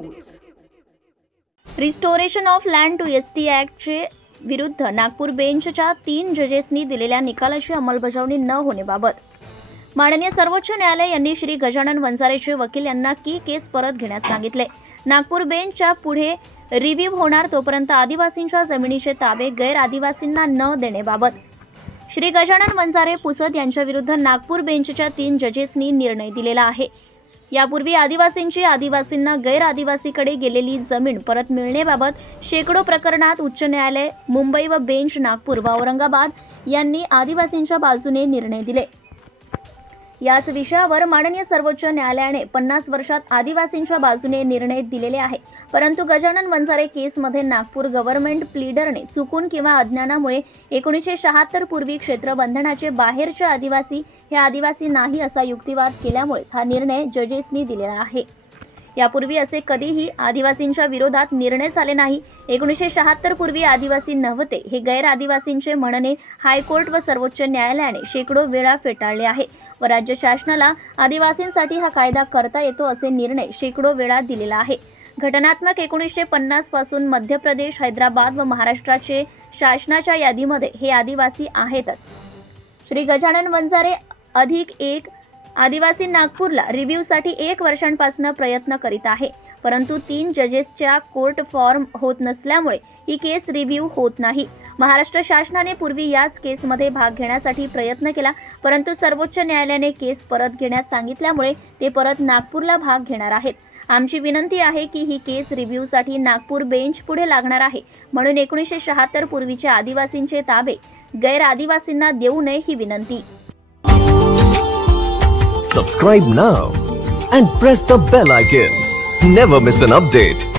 News. Restoration of land to ST ॲक्टचे विरुद्ध नागपूर बेंचच्या 3 जजेसनी दिलेल्या निकालाची अंमलबजावणी न होण्याबाबत माननीय सर्वोच्च न्यायालय यांनी श्री गजानन वंजारेचे वकील यांना की केस परत घेण्यास सांगितले। नागपूर बेंचच्या पुढे रिव्ह्यू होणार तोपर्यंत आदिवासींच्या जमिनीचे ताबे गैर आदिवासींना न देण्याबाबत श्री गजानन वंजारे पुसद यांच्या विरुद्ध नागपूर बेंचच्या 3 जजेसनी निर्णय दिलेला आहे। यापूर्वी आदिवासींना गैर आदिवासीकडे गेलेली जमीन परत मिळण्याबाबत शेकडो प्रकरणात उच्च न्यायालय मुंबई व बेंच नागपूर व औरंगाबाद यांनी आदिवासींच्या बाजूने निर्णय दिले। याच विषयावर माननीय सर्वोच्च न्यायालयाने 50 वर्षात आदिवासींच्या बाजूने निर्णय दिलेले आहे। परंतु गजानन वंजारे केसमध्ये नागपूर गव्हर्नमेंट प्लीडरने चुकून किंवा अज्ञानामुळे 1976 पूर्वी क्षेत्र बंधनाचे बाहेरचे आदिवासी हे आदिवासी नाही असा युक्तिवाद केल्यामुळे हा निर्णय जजेसनी दिलेला आहे। यापूर्वी असे कधीही आदिवासींच्या विरोधात निर्णय झाले नाही। 1976 पूर्वी आदिवासी नव्हते हे गैर आदिवासींचे म्हणणे हायकोर्ट व सर्वोच्च न्यायालयाने शेकडो वेळा फेटाळले आहे व राज्य शासनाला आदिवासींसाठी हा कायदा करता येतो असे निर्णय शेकडो वेळा दिलेला आहे। घटनात्मक 1950 पासून मध्य प्रदेश, हैदराबाद व महाराष्ट्राचे शासनाच्या यादीमध्ये हे आदिवासी आहेतच। श्री गजानन वंजारे +1 आदिवासी नागपूरला रिव्ह्यूसाठी 1 वर्षांपासून प्रयत्न करीत आहे, परंतु 3 जजेसच्या कोर्ट फॉर्म होत नसल्यामुळे ही केस रिव्ह्यू होत नाही। महाराष्ट्र शासनाने पूर्वी याच केसमध्ये भाग घेण्यासाठी प्रयत्न केला, परंतु सर्वोच्च न्यायालयाने केस परत घेण्यास सांगितल्यामुळे ते परत नागपूरला भाग घेणार आहेत। आमची विनंती आहे की ही केस रिव्ह्यूसाठी नागपूर बेंच पुढे लागणार आहे, म्हणून 1976 पूर्वीचे आदिवासींचे ताबे गैर आदिवासींना देऊ नये ही विनंती। Subscribe now and press the bell icon. Never miss an update.